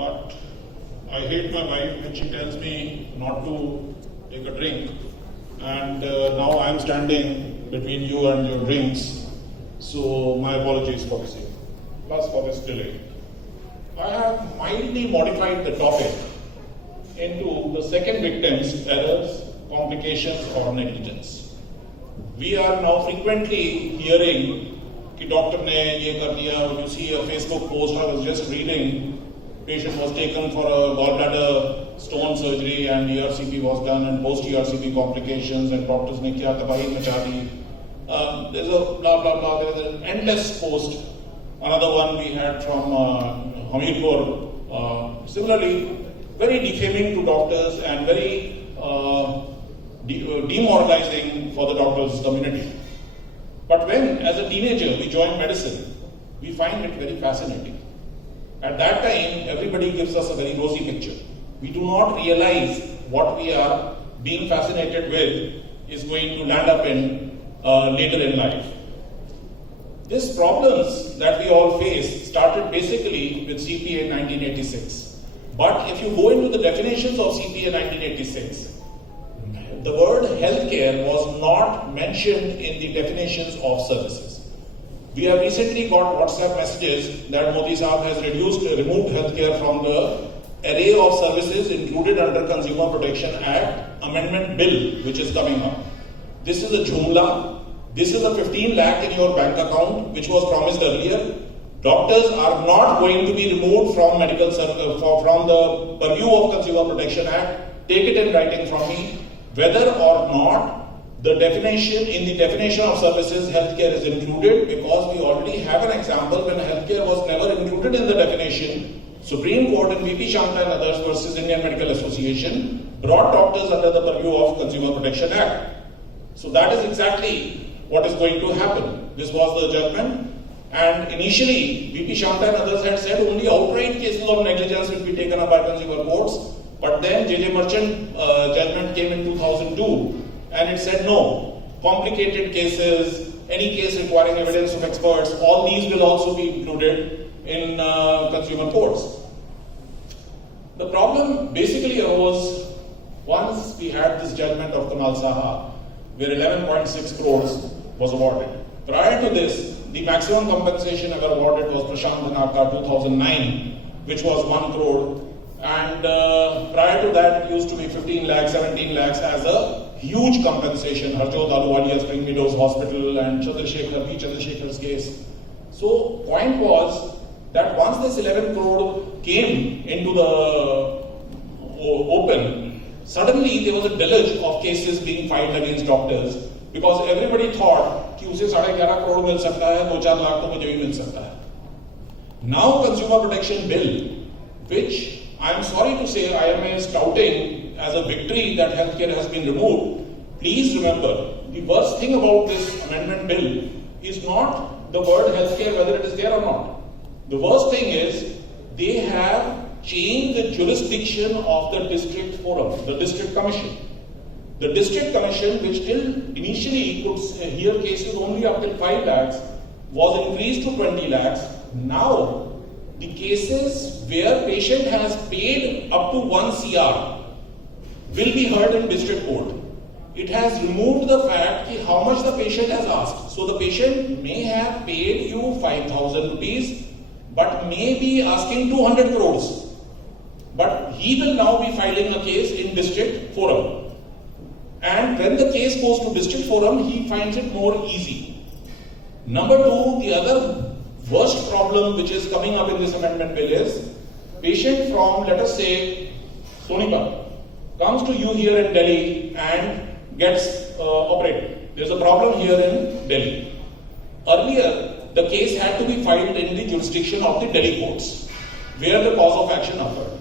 but I hate my wife when she tells me not to take a drink. And now I am standing between you and your drinks, so my apologies for the same, plus for this delay. I have mildly modified the topic into the second victim's errors, complications or negligence. We are now frequently hearing कि doctor ने ये कर दिया. You see a Facebook post I was just reading. Patient was taken for a gallbladder stone surgery and ERCP was done and post-ERCP complications and doctors ने क्या तबाही मचा दी. There's a blah blah blah. There's an endless post. Another one we had from Hamirpur. Similarly, very defaming to doctors and very demoralizing for the doctors' community. But when, as a teenager, we join medicine, we find it very fascinating. At that time, everybody gives us a very rosy picture. We do not realize what we are being fascinated with is going to land up in later in life. These problems that we all face started basically with CPA in 1986. But if you go into the definitions of CPA 1986, the word healthcare was not mentioned in the definitions of services. We have recently got WhatsApp messages that Modi Sahab has removed healthcare from the array of services included under Consumer Protection Act Amendment Bill, which is coming up. This is a jumla. This is a 15 lakh in your bank account, which was promised earlier. Doctors are not going to be removed from medical from the purview of Consumer Protection Act. Take it in writing from me. Whether or not the definition, in the definition of services, healthcare is included, because we already have an example when healthcare was never included in the definition. Supreme Court in VP Shankar and others versus Indian Medical Association brought doctors under the purview of Consumer Protection Act. So that is exactly what is going to happen. This was the judgment. And initially, VP Shankar and others had said only outright cases of negligence will be taken up by consumer courts. But then J.J. Merchant judgment came in 2002 and it said no, complicated cases, any case requiring evidence of experts, all these will also be included in consumer courts. The problem basically arose once we had this judgment of Kamal Saha, where 11.6 crores was awarded. Prior to this, the maximum compensation ever awarded was Prashant Dhanaka 2009, which was 1 crore. And prior to that, it used to be 15 lakhs, 17 lakhs as a huge compensation. Harjot Ahluwalia, Spring Meadows Hospital, and B. Chandrasekhar's case. So, point was that once this 11 crore came into the open, suddenly there was a deluge of cases being filed against doctors, because everybody thought कि उसे 11.5 crore मिल सकता है, 2-4 लाख तो मुझे भी मिल सकता है. Now, Consumer Protection Bill, which I am sorry to say IMA is touting as a victory that healthcare has been removed. Please remember, the worst thing about this amendment bill is not the word healthcare, whether it is there or not. The worst thing is they have changed the jurisdiction of the district forum, the district commission. The district commission, which till initially could hear cases only up till 5 lakhs, was increased to 20 lakhs. Now, the cases where patient has paid up to 1 CR will be heard in district court. It has removed the fact that how much the patient has asked. So the patient may have paid you 5,000 rupees, but may be asking 200 crores. But he will now be filing a case in district forum. And when the case goes to district forum, he finds it more easy. Number 2, the other worst problem which is coming up in this amendment bill is patient from, let us say, Sonipat comes to you here in Delhi and gets operated. There's a problem here in Delhi. Earlier, the case had to be filed in the jurisdiction of the Delhi courts, where the cause of action occurred.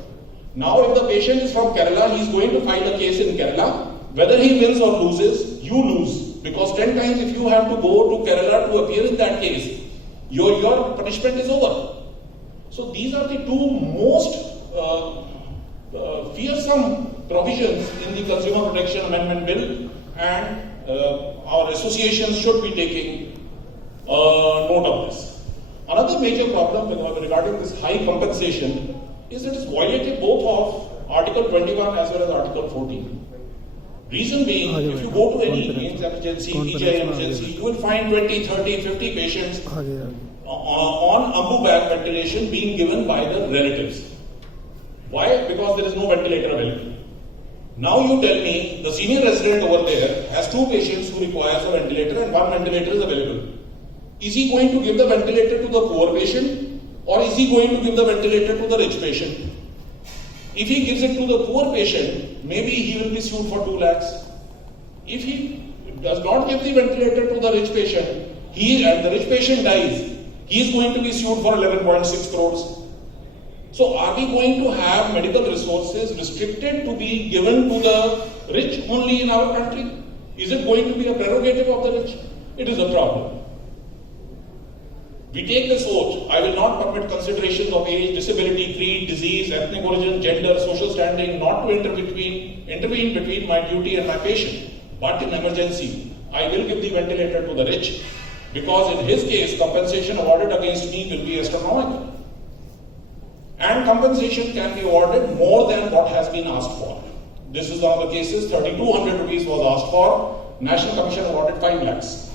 Now, if the patient is from Kerala, he is going to file a case in Kerala. Whether he wins or loses, you lose. Because 10 times if you have to go to Kerala to appear in that case, your punishment is over. So these are the two most fearsome provisions in the Consumer Protection Amendment Bill, and our associations should be taking note of this. Another major problem regarding this high compensation is it is violated both of Article 21 as well as Article 14. Reason being, if you go to any AIMS emergency, PGI emergency, you will find 20, 30, 50 patients on ambu bag ventilation being given by the relatives. Why? Because there is no ventilator available. Now you tell me the senior resident over there has 2 patients who requires a ventilator and 1 ventilator is available. Is he going to give the ventilator to the poor patient or is he going to give the ventilator to the rich patient? If he gives it to the poor patient, maybe he will be sued for 2 lakhs. If he does not give the ventilator to the rich patient, and the rich patient dies, he is going to be sued for 11.6 crores. So are we going to have medical resources restricted to be given to the rich only in our country? Is it going to be a prerogative of the rich? It is a problem. We take this oath, I will not permit considerations of age, disability, creed, disease, ethnic origin, gender, social standing, not to intervene between my duty and my patient. But in emergency, I will give the ventilator to the rich, because in his case, compensation awarded against me will be astronomical. And compensation can be awarded more than what has been asked for. This is one of the cases, 3,200 rupees was asked for, National Commission awarded 5 lakhs.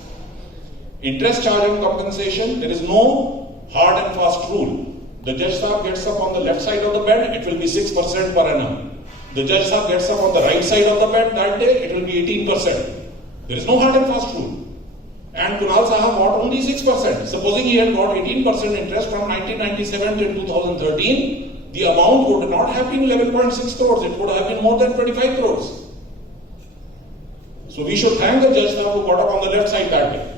Interest charge and compensation, there is no hard and fast rule. The judge sahab gets up on the left side of the bed, it will be 6% per annum. The judge sahab gets up on the right side of the bed that day, it will be 18%. There is no hard and fast rule. And Kunal sahab got only 6%. Supposing he had got 18% interest from 1997 till 2013, the amount would not have been 11.6 crores, it would have been more than 25 crores. So we should thank the judge sahab who got up on the left side that day.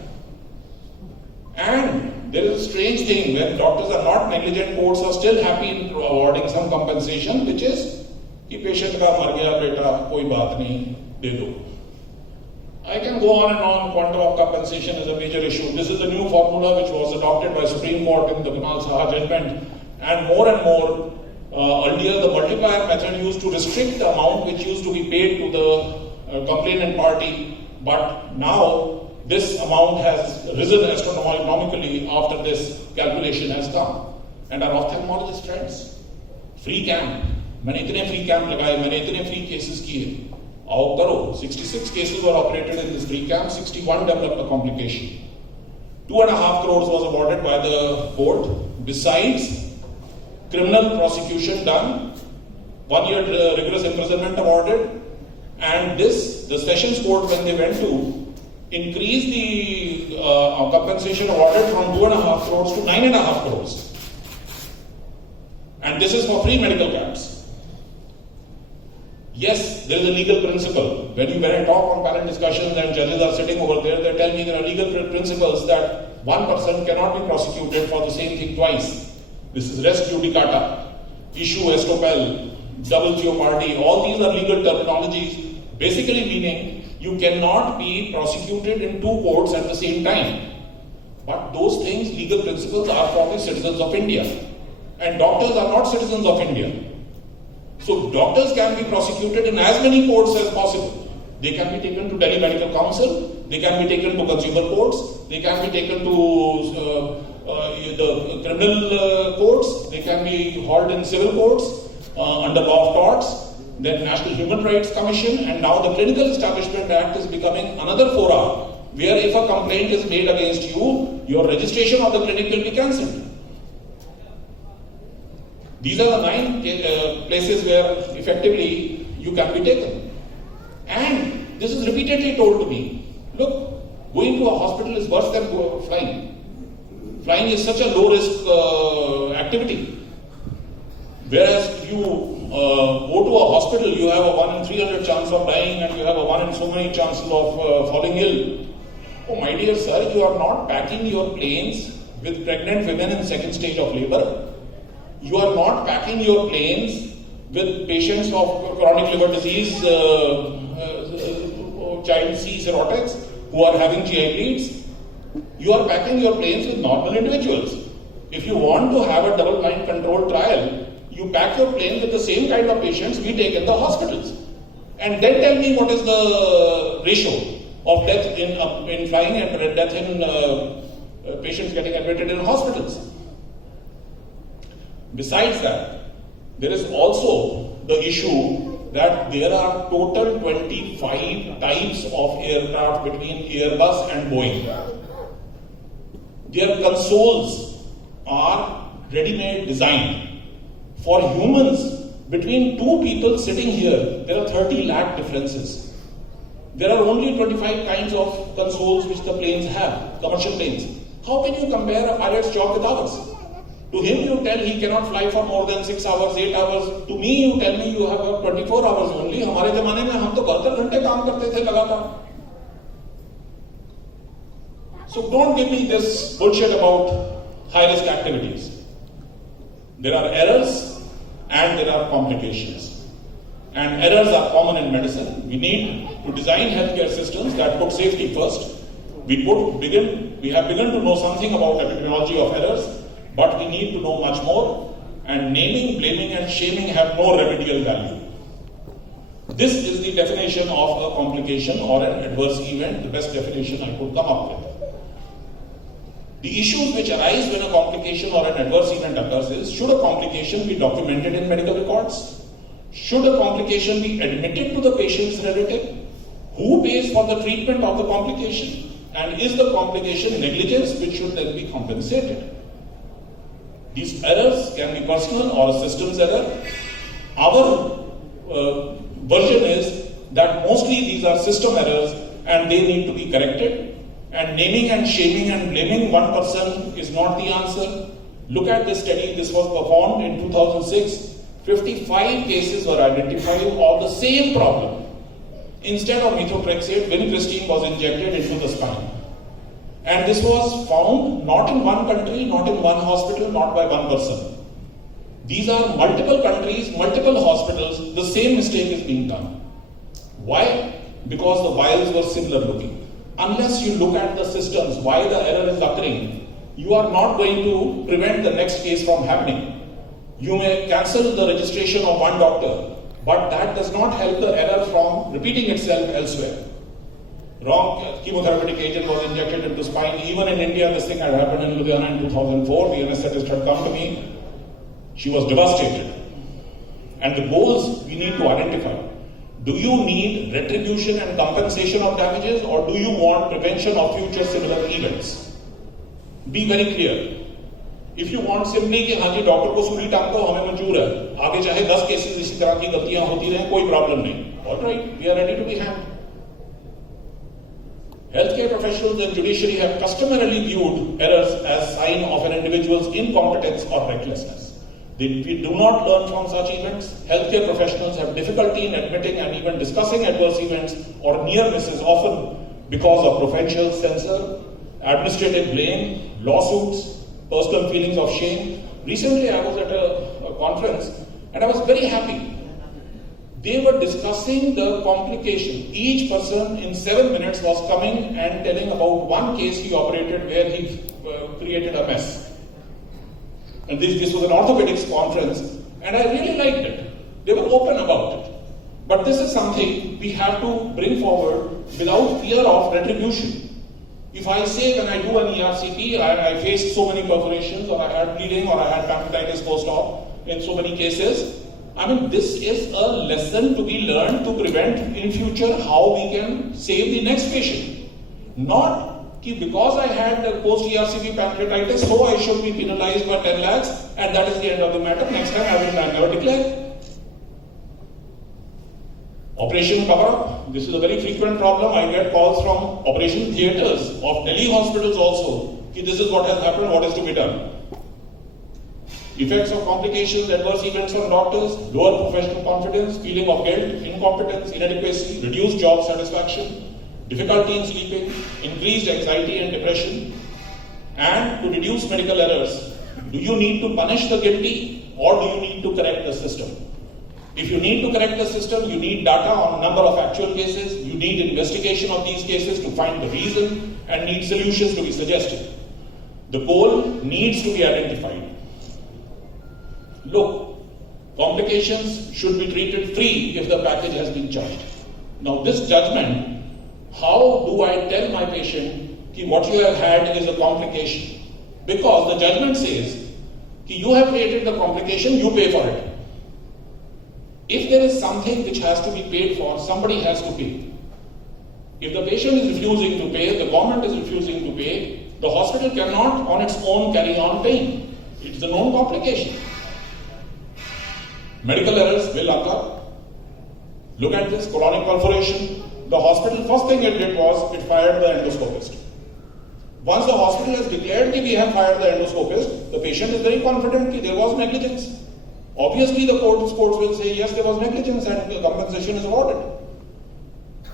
And there is a strange thing where doctors are not negligent, courts are still happy in awarding some compensation, which is, कि patient का मर गया बेटा कोई बात नहीं दे दो. I can go on and on. Quantum of compensation is a major issue. This is the new formula which was adopted by Supreme Court in the Kunal Saha judgment. And more, earlier the multiplier method used to restrict the amount which used to be paid to the complainant party. But now this amount has risen astronomically after this calculation has come. And our ophthalmologist friends, free camp. मैंने इतने free camp लगाए, मैंने इतने free cases किए. आओ करो. 66 cases were operated in this free camp, 61 developed a complication. 2.5 crores was awarded by the court. Besides, criminal prosecution done, 1 year rigorous imprisonment awarded, and this, the sessions court when they went to, increased the compensation awarded from 2.5 crores to 9.5 crores. And this is for free medical camps. Yes, there is a legal principle. When I talk on panel discussions and judges are sitting over there, they tell me there are legal principles that one person cannot be prosecuted for the same thing twice. This is res judicata, issue estoppel, double jeopardy, all these are legal terminologies, basically meaning you cannot be prosecuted in 2 courts at the same time. But those things, legal principles, are for the citizens of India. And doctors are not citizens of India. So doctors can be prosecuted in as many courts as possible. They can be taken to Delhi Medical Council, they can be taken to consumer courts, they can be taken to the criminal courts, they can be hauled in civil courts under law of torts, then National Human Rights Commission, and now the Clinical Establishment Act is becoming another fora where if a complaint is made against you, your registration of the clinic will be cancelled. These are the 9 places where effectively you can be taken. And this is repeatedly told to me. Look, going to a hospital is worse than flying. Flying is such a low risk activity. Whereas you go to a hospital, you have a 1 in 300 chance of dying and you have a 1 in so many chances of falling ill. Oh my dear sir, you are not packing your planes with pregnant women in 2nd stage of labor. You are not packing your planes with patients of chronic liver disease, child C cirrhotics who are having GI bleeds. You are packing your planes with normal individuals. If you want to have a double-blind controlled trial, you pack your plane with the same kind of patients we take in the hospitals. And then tell me what is the ratio of death in flying and death in patients getting admitted in hospitals. Besides that, There is also the issue that there are total 25 types of aircraft between Airbus and Boeing. Their consoles are ready-made designed. For humans, between two people sitting here, there are 30 lakh differences. There are only 25 kinds of consoles which the planes have, commercial planes. How can you compare a pilot's job with ours? To him you tell he cannot fly for more than 6 hours, 8 hours. To me you tell me you have 24 hours only. हमारे ज़माने में हम तो 72 घंटे काम करते थे लगातार. So don't give me this bullshit about high-risk activities. There are errors and there are complications. And errors are common in medicine. We need to design healthcare systems that put safety first. We have begun to know something about epidemiology of errors, but we need to know much more. And naming, blaming, and shaming have no remedial value. This is the definition of a complication or an adverse event, the best definition I could come up with. The issues which arise when a complication or an adverse event occurs is, should a complication be documented in medical records? Should a complication be admitted to the patient's relative? Who pays for the treatment of the complication? And is the complication negligence which should then be compensated? These errors can be personal or a systems error. Our version is that mostly these are system errors and they need to be corrected. And naming and shaming and blaming one person is not the answer. Look at this study. This was performed in 2006. 55 cases were identified of the same problem. Instead of methotrexate, vincristine was injected into the spine. And this was found not in one country, not in one hospital, not by one person. These are multiple countries, multiple hospitals, the same mistake is being done. Why? Because the vials were similar looking. Unless you look at the systems, why the error is occurring, you are not going to prevent the next case from happening. You may cancel the registration of one doctor, but that does not help the error from repeating itself elsewhere. Wrong chemotherapeutic agent was injected into spine. Even in India, this thing had happened in Ludhiana in 2004. The anesthetist had come to me. She was devastated. And the goals we need to identify. Do you need retribution and compensation of damages, or do you want prevention of future similar events? Be very clear. If you want simply कि हाँ जी doctor को सूली टांग दो हमें मंजूर है, आगे चाहे 10 केसेस इसी तरह की गलतियां होती रहें कोई प्रॉब्लम नहीं. All right, we are ready to be hanged. Healthcare professionals and judiciary have customarily viewed errors as sign of an individual's incompetence or recklessness. We do not learn from such events. Healthcare professionals have difficulty in admitting and even discussing adverse events or near misses, often because of provincial censor, administrative blame, lawsuits, personal feelings of shame. Recently, I was at a conference and I was very happy. They were discussing the complication. Each person in 7 minutes was coming and telling about one case he operated where he created a mess. And this was an orthopedics conference, and I really liked it. They were open about it. But this is something we have to bring forward without fear of retribution. If I say when I do an ERCP, I faced so many perforations, or I had bleeding, or I had pancreatitis post-op in so many cases, I mean, this is a lesson to be learned to prevent in future how we can save the next patient. Not because I had post-ERCP pancreatitis, so I should be penalized by 10 lakhs, and that is the end of the matter. Next time I will never declare. Operation cover-up. This is a very frequent problem. I get calls from operation theatres of Delhi hospitals also. This is what has happened, what is to be done. Effects of complications, adverse events on doctors, lower professional confidence, feeling of guilt, incompetence, inadequacy, reduced job satisfaction, difficulty in sleeping, increased anxiety and depression. And to reduce medical errors, do you need to punish the guilty or do you need to correct the system? If you need to correct the system, you need data on number of actual cases, you need investigation of these cases to find the reason and need solutions to be suggested. The goal needs to be identified. Look, complications should be treated free if the package has been charged. Now this judgment, how do I tell my patient that what you have had is a complication? Because the judgment says that you have created the complication, you pay for it. If there is something which has to be paid for, somebody has to pay. If the patient is refusing to pay, the government is refusing to pay, the hospital cannot on its own carry on paying. It's a known complication. Medical errors will occur. Look at this, colonic perforation. The hospital, first thing it did was, it fired the endoscopist. Once the hospital has declared that we have fired the endoscopist, the patient is very confident that there was negligence. Obviously the courts will say, yes, there was negligence and the compensation is awarded.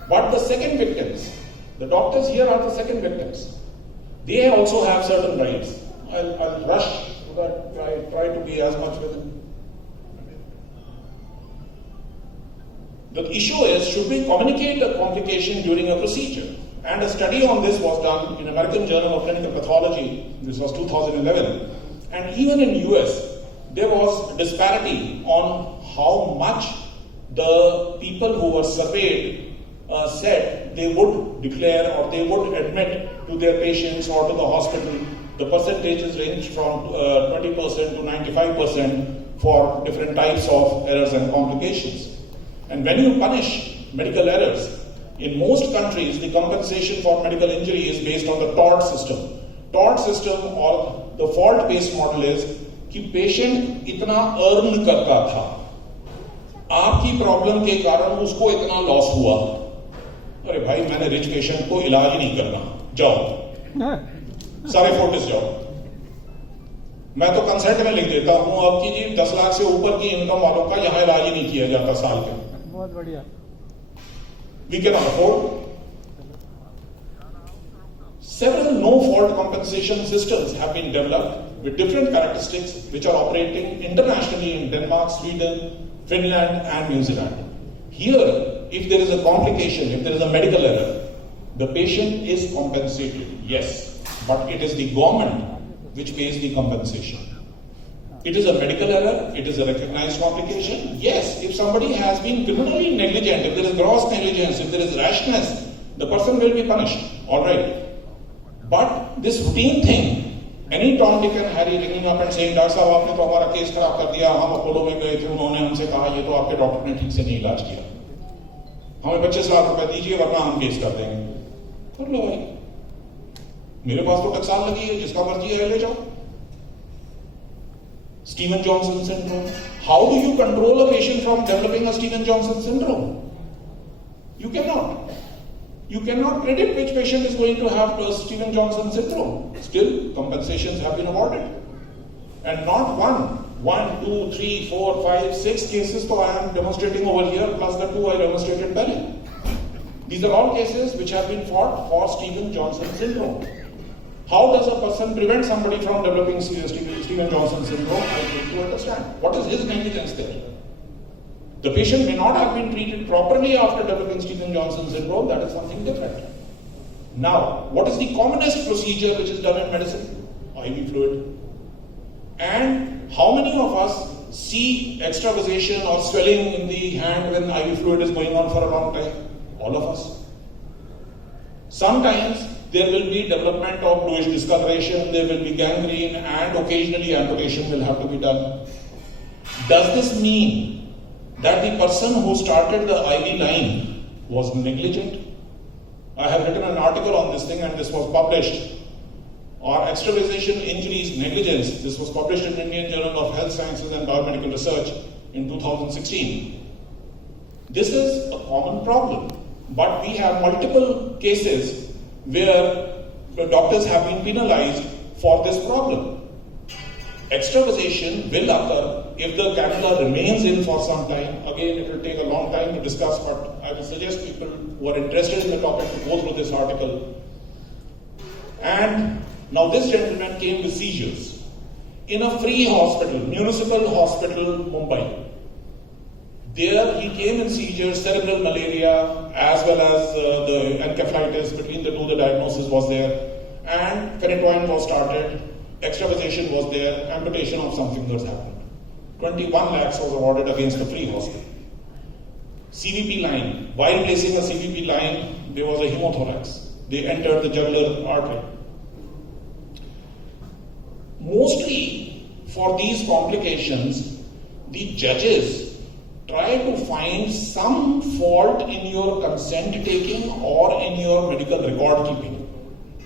But the second victims, the doctors here are the second victims. They also have certain rights. I'll rush to that, try to be as much within. The issue is, should we communicate a complication during a procedure? And a study on this was done in American Journal of Clinical Pathology. This was 2011. And even in US, there was disparity on how much the people who were surveyed said they would declare or they would admit to their patients or to the hospital. The percentages range from 20% to 95% for different types of errors and complications. And when you punish medical errors, in most countries, the compensation for medical injury is based on the tort system. Tort system or the fault-based model is कि patient इतना earn करता था, आपकी problem के कारण उसको इतना loss हुआ. अरे भाई, मैंने rich patient को इलाज ही नहीं करना, जाओ, सारे फोर्टिस जाओ. मैं तो कंसेंट में लिख देता हूं अब कि जी 10 लाख से ऊपर की इनकम वालों का यहां इलाज ही नहीं किया जाता साल के. बहुत बढ़िया. We cannot afford. Several no-fault compensation systems have been developed with different characteristics which are operating internationally in Denmark, Sweden, Finland and New Zealand. Here, if there is a complication, if there is a medical error, the patient is compensated, yes, but it is the government which pays the compensation. It is a medical error, it is a recognized complication. Yes, if somebody has been criminally negligent, if there is gross negligence, if there is rashness, the person will be punished, alright. But this routine thing, any Tom, Dick and Harry ringing up and saying, Doctor साहब आपने तो हमारा case खराब कर दिया, हम Apollo में गए थे, उन्होंने हमसे कहा ये तो आपके डॉक्टर ने ठीक से नहीं इलाज किया, हमें 25 लाख रुपए दीजिए वरना हम केस कर देंगे. कर लो भाई, मेरे पास तो टकसाल लगी है, जिसका मर्जी है ले जाओ. Stephen Johnson syndrome. How do you control a patient from developing a Stephen Johnson syndrome? You cannot. You cannot predict which patient is going to have Stephen Johnson syndrome. Still, compensations have been awarded. And not one, two, three, four, five, 6 cases so I am demonstrating over here, plus the 2 I demonstrated earlier. These are all cases which have been fought for Stephen Johnson syndrome. How does a person prevent somebody from developing Stephen Johnson syndrome? I need to understand. What is his negligence there? The patient may not have been treated properly after developing Stephen Johnson syndrome. That is something different. Now, what is the commonest procedure which is done in medicine? IV fluid. And how many of us see extravasation or swelling in the hand when IV fluid is going on for a long time? All of us. Sometimes there will be development of bluish discoloration, there will be gangrene, and occasionally amputation will have to be done. Does this mean that the person who started the IV line was negligent? I have written an article on this thing and this was published. Or extravasation injuries negligence, this was published in Indian Journal of Health Sciences and Biomedical Research in 2016. This is a common problem, but we have multiple cases where the doctors have been penalized for this problem. Extravasation will occur if the cannula remains in for some time. Again, it will take a long time to discuss, but I would suggest people who are interested in the topic to go through this article. And now this gentleman came with seizures in a free hospital, municipal hospital, Mumbai. There he came in seizures, cerebral malaria, as well as the encephalitis. Between the two, the diagnosis was there. And phenytoin was started, extravasation was there, amputation of some fingers happened. 21 lakhs was awarded against the free hospital. CVP line. While placing a CVP line, there was a hemothorax. They entered the jugular artery. Mostly for these complications, the judges try to find some fault in your consent taking or in your medical record keeping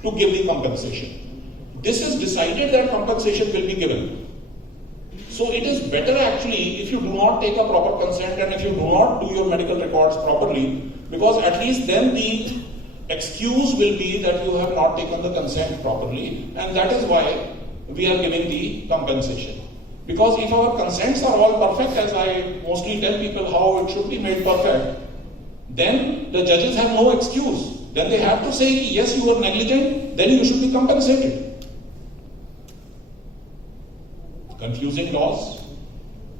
to give the compensation. This is decided that compensation will be given. So it is better actually if you do not take a proper consent and if you do not do your medical records properly, because at least then the excuse will be that you have not taken the consent properly, and that is why we are giving the compensation. Because if our consents are all perfect, as I mostly tell people how it should be made perfect, then the judges have no excuse. Then they have to say, yes, you were negligent, then you should be compensated. Confusing laws.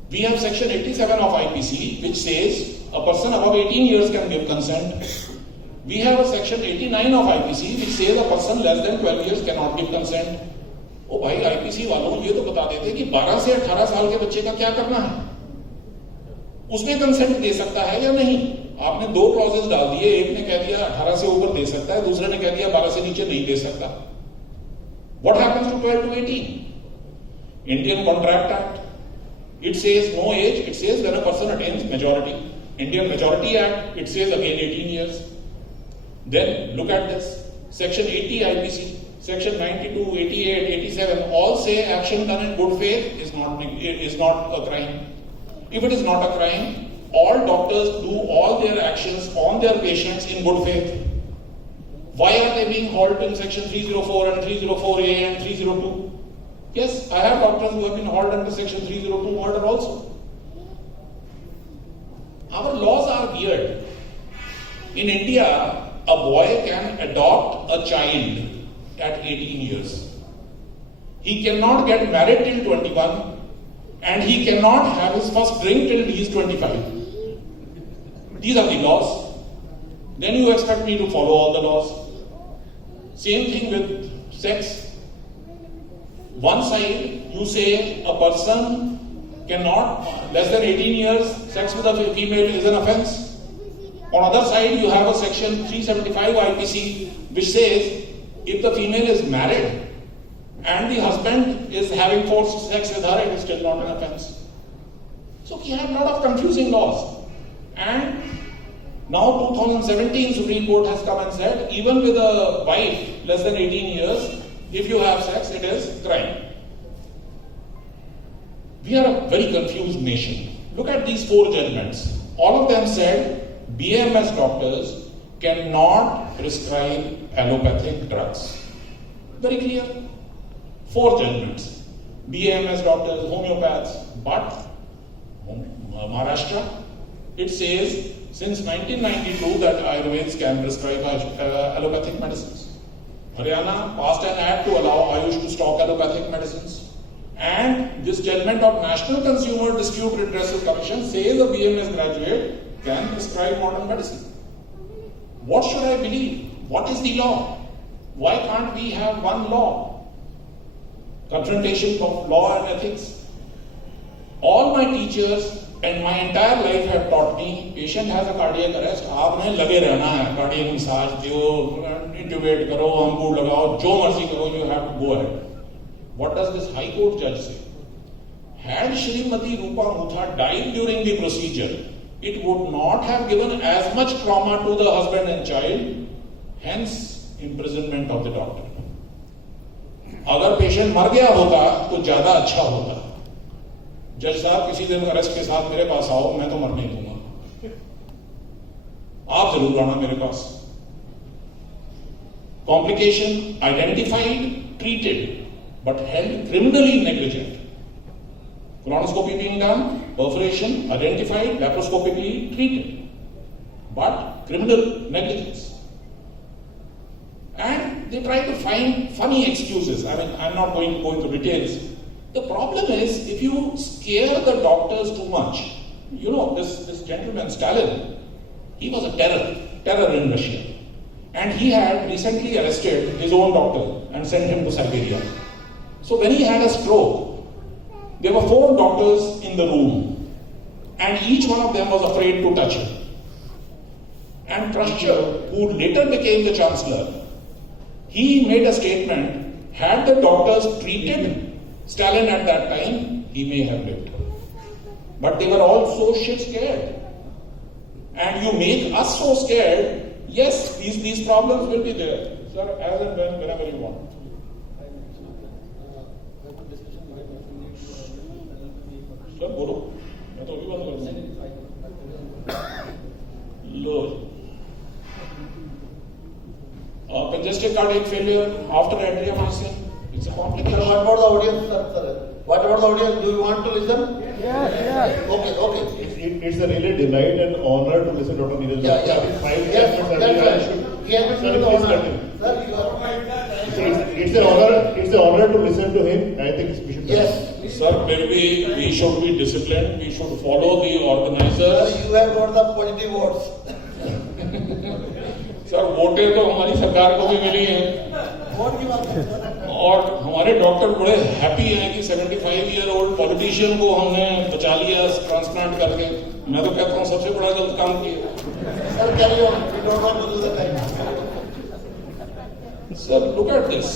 We have section 87 of IPC which says a person above 18 years can give consent. We have a section 89 of IPC which says a person less than 12 years cannot give consent. ओ भाई IPC वालों ये तो बता देते कि 12 से 18 साल के बच्चे का क्या करना है, उसमें कंसेंट दे सकता है या नहीं. आपने दो क्लॉजेस डाल दिए, एक ने कह दिया 18 से ऊपर दे सकता है, दूसरे ने कह दिया 12 से नीचे नहीं दे सकता. What happens to 12 to 18? Indian Contract Act, it says no age, it says when a person attains majority. Indian Majority Act, it says again 18 years. Then look at this, section 80 IPC, section 92, 88, 87, all say action done in good faith is not a crime. If it is not a crime, all doctors do all their actions on their patients in good faith. Why are they being hauled in section 304 and 304A and 302? Yes, I have doctors who have been hauled under section 302 murder also. Our laws are weird. In India, a boy can adopt a child at 18 years. He cannot get married till 21 and he cannot have his first drink till he is 25. These are the laws. Then you expect me to follow all the laws. Same thing with sex. One side you say a person cannot, less than 18 years, sex with a female is an offense. On other side you have a section 375 IPC which says if the female is married and the husband is having forced sex with her, it is still not an offense. So we have a lot of confusing laws. And now 2017 Supreme Court has come and said even with a wife less than 18 years, if you have sex, it is crime. We are a very confused nation. Look at these 4 judgments. All of them said BAMS doctors cannot prescribe allopathic drugs. Very clear. 4 judgments. BAMS doctors, homeopaths, but Maharashtra, it says since 1992 that Ayurveds can prescribe allopathic medicines. Haryana passed an act to allow Ayush to stock allopathic medicines. And this judgment of National Consumer Dispute Redressal Commission says a BMS graduate can prescribe modern medicine. What should I believe? What is the law? Why can't we have one law? Confrontation of law and ethics. All my teachers and my entire life have taught me, patient has a cardiac arrest, आपने लगे रहना है, cardiac massage दो, intubate करो, ampule लगाओ, जो मर्जी करो, you have to go ahead. What does this High Court judge say? Had Shrimati Rupa Mutha died during the procedure, it would not have given as much trauma to the husband and child, hence imprisonment of the doctor. अगर patient मर गया होता तो ज्यादा अच्छा होता. जज साहब किसी दिन अरेस्ट के साथ मेरे पास आओ, मैं तो मर नहीं दूंगा, आप जरूर आना मेरे पास. Complication identified, treated, but held criminally negligent. Colonoscopy being done, perforation identified, laparoscopically treated, but criminal negligence. And they try to find funny excuses. I mean, I'm not going to go into details. The problem is, if you scare the doctors too much, you know, this gentleman, Stalin, he was a terror in Russia. And he had recently arrested his own doctor and sent him to Siberia. So when he had a stroke, there were 4 doctors in the room, and each one of them was afraid to touch him. And Khrushchev, who later became the chancellor, he made a statement, had the doctors treated Stalin at that time, he may have lived. But they were all so shit scared. And you make us so scared, yes, these problems will be there. Sir, as and when, whenever you want. Sir, बोलो मैं तो अभी बंद कर दूँ congestive cardiac failure after adrenomycin. It's a complication. What about the audience, sir? What about the audience? Do you want to listen? Yes. Okay. It's a really delight and honor to listen to Dr. Neeraj Nagpal. Yeah. Yes, that's right. He has been given the honor. Sir, you are It's an honor to listen to him. I think we should. Yes. Sir, maybe we should be disciplined. We should follow the organizers. Sir, you have got the positive votes. Sir वोटें तो हमारी सरकार को भी मिली हैं vote की बात है और हमारे डॉक्टर बड़े हैप्पी हैं कि 75 ईयर ओल्ड पॉलिटिशियन को हमने बचा लिया ट्रांसप्लांट करके मैं तो कहता हूँ सबसे बड़ा गलत काम किया sir carry on we don't want to lose the time sir look at this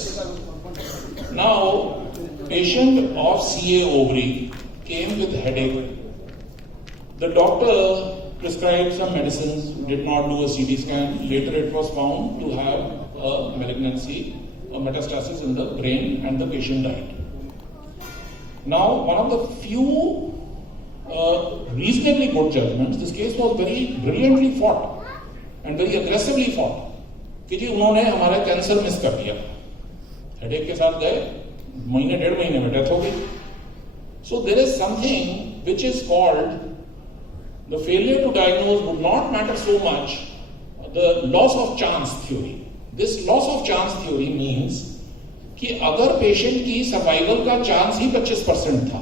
now patient of CA ovary came with headache the doctor prescribed some medicines, did not do a CT scan. Later it was found to have a malignancy, a metastasis in the brain, and the patient died. Now, one of the few reasonably good judgments, this case was very brilliantly fought and very aggressively fought. कि जी उन्होंने हमारा cancer miss कर दिया headache के साथ गए महीने डेढ़ महीने में डेथ हो गई so there is something which is called the failure to diagnose would not matter so much, the loss of chance theory. This loss of chance theory means कि अगर पेशेंट की सर्वाइवल का चांस ही 25% था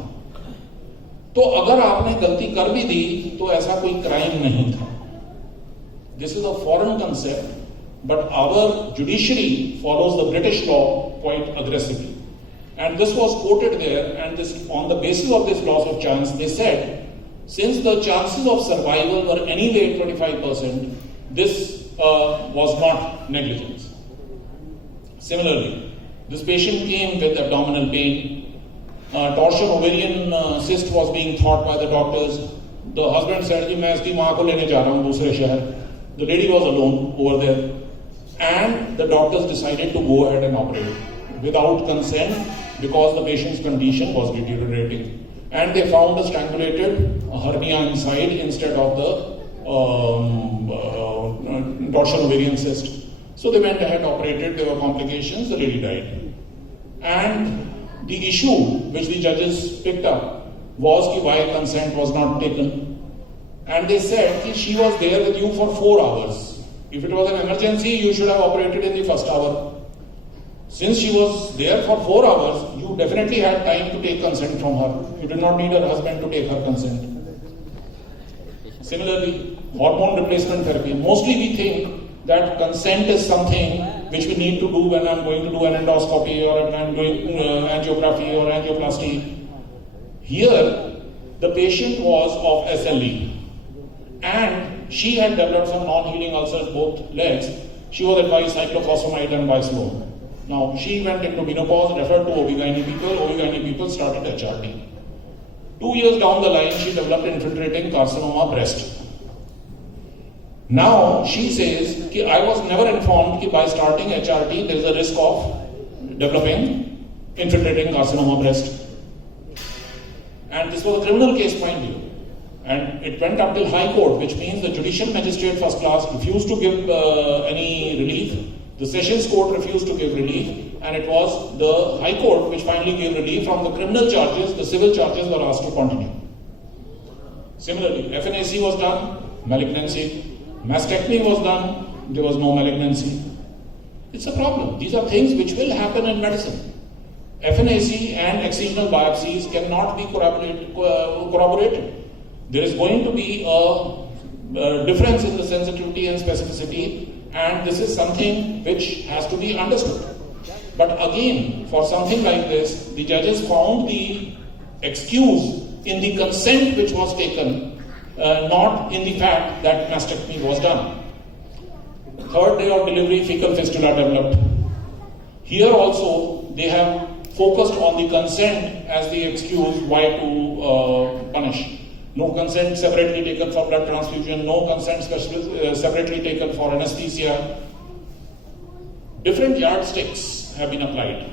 तो अगर आपने गलती कर भी दी तो ऐसा कोई क्राइम नहीं था this is a foreign concept but our judiciary follows the British law quite aggressively and this was quoted there and this on the basis of this loss of chance they said since the chances of survival were anyway 25%, this was not negligence. Similarly, this patient came with abdominal pain. Torsion ovarian cyst was being thought by the doctors. The husband said, "मैं इसकी माँ को लेने जा रहा हूँ दूसरे शहर." The lady was alone over there, and the doctors decided to go ahead and operate without consent because the patient's condition was deteriorating. And they found a strangulated hernia inside instead of the dorsal ovarian cyst. So they went ahead, operated, there were complications, the lady died. And the issue which the judges picked up was why consent was not taken. And they said that she was there with you for 4 hours. If it was an emergency, you should have operated in the first hour. Since she was there for 4 hours, you definitely had time to take consent from her. You did not need her husband to take her consent. Similarly, hormone replacement therapy. Mostly we think that consent is something which we need to do when I'm going to do an endoscopy or when I'm doing angiography or angioplasty. Here, the patient was of SLE and she had developed some non-healing ulcers both legs. She was advised cyclophosphamide and bisolone. Now, she went into menopause, referred to OB-GYN people. OB-GYN people started HRT. 2 years down the line, she developed infiltrating carcinoma breast. Now, she says, I was never informed that by starting HRT, there is a risk of developing infiltrating carcinoma breast. And this was a criminal case, mind you. And it went up till High Court, which means the Judicial Magistrate First Class refused to give any relief. The Sessions Court refused to give relief, and it was the High Court which finally gave relief from the criminal charges. The civil charges were asked to continue. Similarly, FNAC was done, malignancy. Mastectomy was done, there was no malignancy. It's a problem. These are things which will happen in medicine. FNAC and excisional biopsies cannot be corroborated. There is going to be a difference in the sensitivity and specificity, and this is something which has to be understood. But again, for something like this, the judges found the excuse in the consent which was taken, not in the fact that mastectomy was done. Third day of delivery, fecal fistula developed. Here also, they have focused on the consent as the excuse why to punish. no consent separately taken for blood transfusion, no consent separately taken for anesthesia. Different yardsticks have been applied.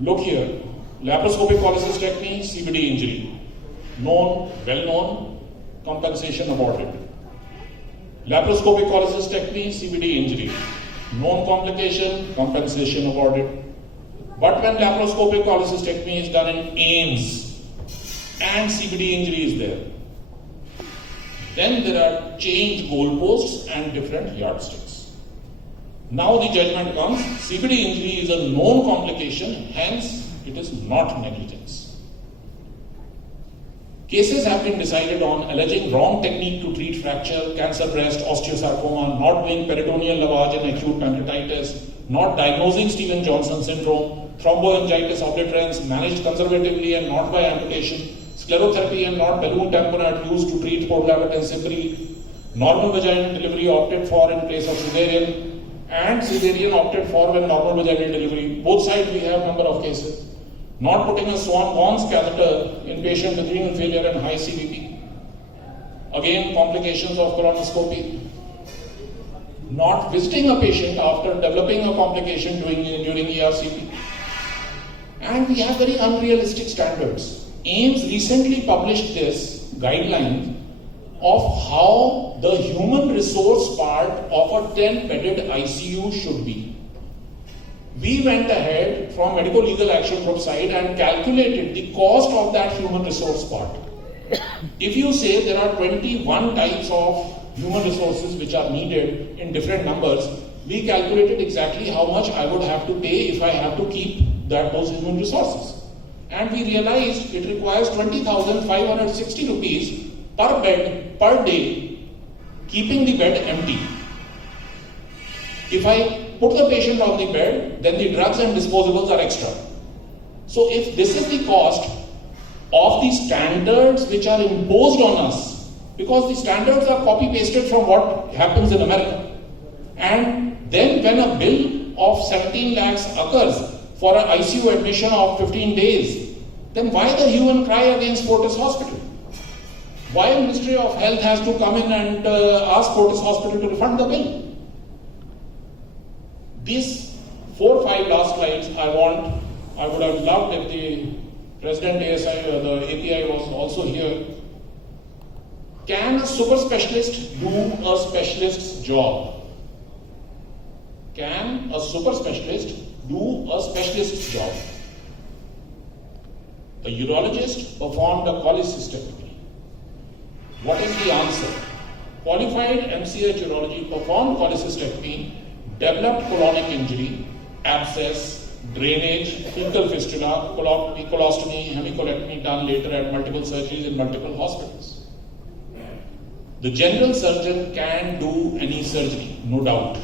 Look here, laparoscopic cholecystectomy, CVD injury. Known, well known, compensation awarded. Laparoscopic cholecystectomy, CVD injury. Known complication, compensation awarded. But when laparoscopic cholecystectomy is done in AIMS and CVD injury is there, then there are changed goalposts and different yardsticks. Now the judgment comes, CVD injury is a known complication, hence it is not negligence. Cases have been decided on alleging wrong technique to treat fracture, cancer breast, osteosarcoma, not doing peritoneal lavage and acute pancreatitis, not diagnosing Stevens-Johnson syndrome, thromboangiitis obliterans managed conservatively and not by amputation, sclerotherapy and not balloon tamponade used to treat port labet and Sibri, normal vaginal delivery opted for in place of cesarean, and cesarean opted for when normal vaginal delivery. Both sides we have number of cases. Not putting a Swan-Ganz catheter in patient with renal failure and high CVP. Again, complications of colonoscopy. Not visiting a patient after developing a complication during ERCP. And we have very unrealistic standards. AIMS recently published this guideline of how the human resource part of a 10-bedded ICU should be. We went ahead from Medical Legal Action Group side and calculated the cost of that human resource part. If you say there are 21 types of human resources which are needed in different numbers, we calculated exactly how much I would have to pay if I have to keep those human resources. And we realized it requires 20,560 rupees per bed per day, keeping the bed empty. If I put the patient on the bed, then the drugs and disposables are extra. So if this is the cost of the standards which are imposed on us, because the standards are copy-pasted from what happens in America, and then when a bill of 17 lakhs occurs for an ICU admission of 15 days, then why the hue and cry against Fortis Hospital? Why Ministry of Health has to come in and ask Fortis Hospital to refund the bill? These 4 or 5 last slides I would have loved if the President ASI or the API was also here. Can a super specialist do a specialist's job? Can a super specialist do a specialist's job? The urologist performed a cholecystectomy. What is the answer? Qualified MCH urology performed cholecystectomy, developed colonic injury, abscess, drainage, fecal fistula, colostomy, hemicolectomy done later at multiple surgeries in multiple hospitals. The general surgeon can do any surgery, no doubt.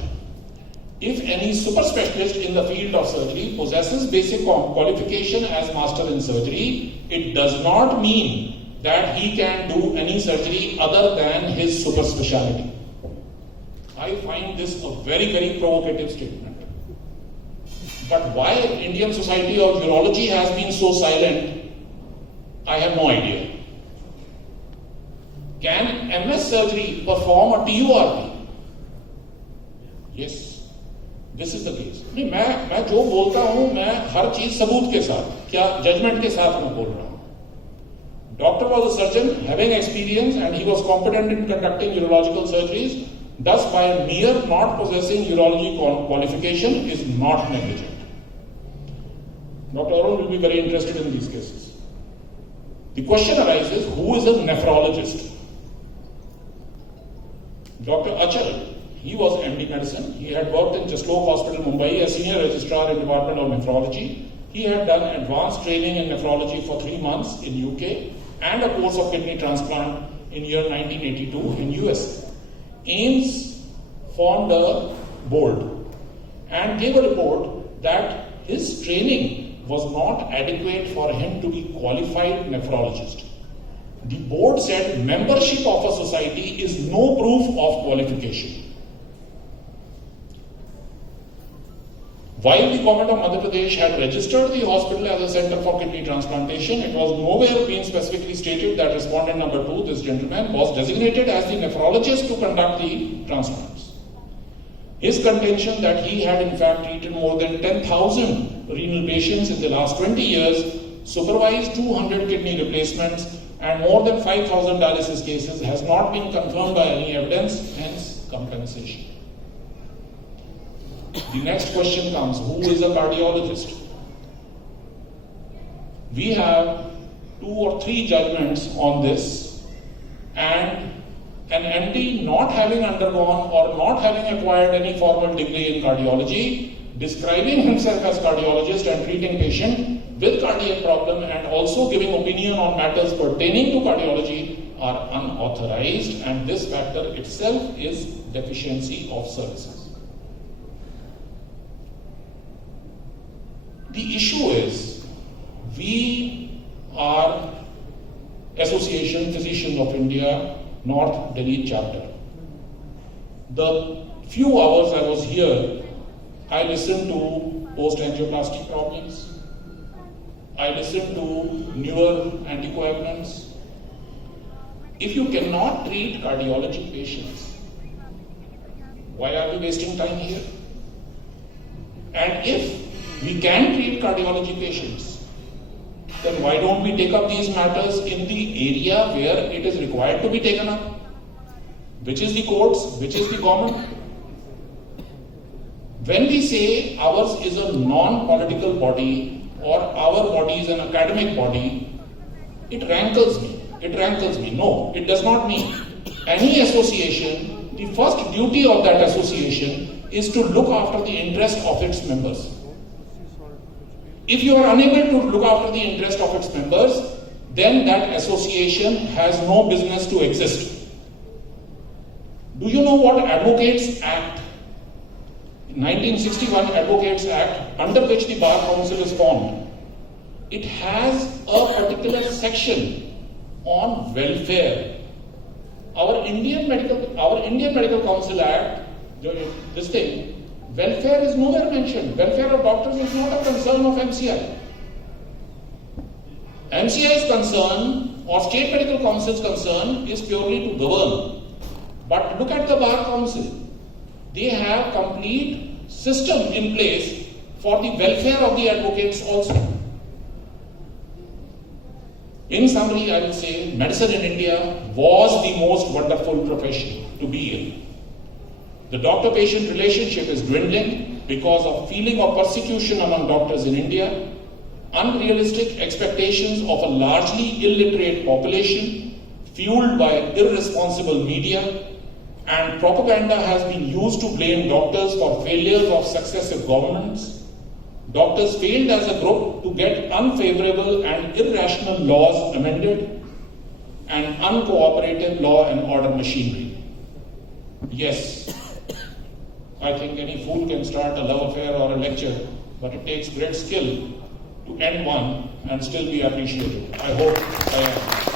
If any super specialist in the field of surgery possesses basic qualification as master in surgery, it does not mean that he can do any surgery other than his super specialty. I find this a very, very provocative statement. But why Indian Society of Urology has been so silent, I have no idea. Can MS surgery perform a TURP? Yes. This is the case. नहीं, मैं जो बोलता हूं मैं हर चीज सबूत के साथ, क्या जजमेंट के साथ मैं बोल रहा हूं. Doctor was a surgeon having experience and he was competent in conducting urological surgeries. Thus, by mere not possessing urology qualification is not negligent. Dr. Arun will be very interested in these cases. The question arises, who is a nephrologist? Dr. Achal, he was MD Medicine. He had worked in Jaslok Hospital, Mumbai as Senior Registrar in Department of Nephrology. He had done advanced training in nephrology for 3 months in UK and a course of kidney transplant in year 1982 in US. AIMS formed a board and gave a report that his training was not adequate for him to be qualified nephrologist. The board said membership of a society is no proof of qualification. While the government of Madhya Pradesh had registered the hospital as a center for kidney transplantation, it was nowhere being specifically stated that respondent number 2, this gentleman, was designated as the nephrologist to conduct the transplants. His contention that he had in fact treated more than 10,000 renal patients in the last 20 years, supervised 200 kidney replacements, and more than 5,000 dialysis cases has not been confirmed by any evidence, hence compensation. The next question comes, who is a cardiologist? We have 2 or 3 judgments on this, and an MD not having undergone or not having acquired any formal degree in cardiology, describing himself as cardiologist and treating patient with cardiac problem and also giving opinion on matters pertaining to cardiology are unauthorized, and this factor itself is deficiency of services. The issue is, we are Association Physicians of India, North Delhi chapter. The few hours I was here, I listened to post-angioplasty problems. I listened to newer anticoagulants. If you cannot treat cardiology patients, why are we wasting time here? And if we can treat cardiology patients, then why don't we take up these matters in the area where it is required to be taken up? Which is the courts, which is the government? When we say ours is a non-political body or our body is an academic body, it rankles me. It rankles me. No, it does not mean. Any association, the first duty of that association is to look after the interest of its members. If you are unable to look after the interest of its members, then that association has no business to exist. Do you know what Advocates Act, 1961 Advocates Act, under which the Bar Council is formed? It has a particular section on welfare. Our Indian Medical Council Act, this thing, welfare is nowhere mentioned. Welfare of doctors is not a concern of MCI. MCI's concern or State Medical Council's concern is purely to govern. But look at the Bar Council. They have complete system in place for the welfare of the advocates also. In summary, I will say medicine in India was the most wonderful profession to be in. The doctor-patient relationship is dwindling because of feeling of persecution among doctors in India, unrealistic expectations of a largely illiterate population, fueled by irresponsible media, and propaganda has been used to blame doctors for failures of successive governments. Doctors failed as a group to get unfavorable and irrational laws amended, and uncooperative law and order machinery. Yes, I think any fool can start a love affair or a lecture, but it takes great skill to end one and still be appreciated. I hope I am.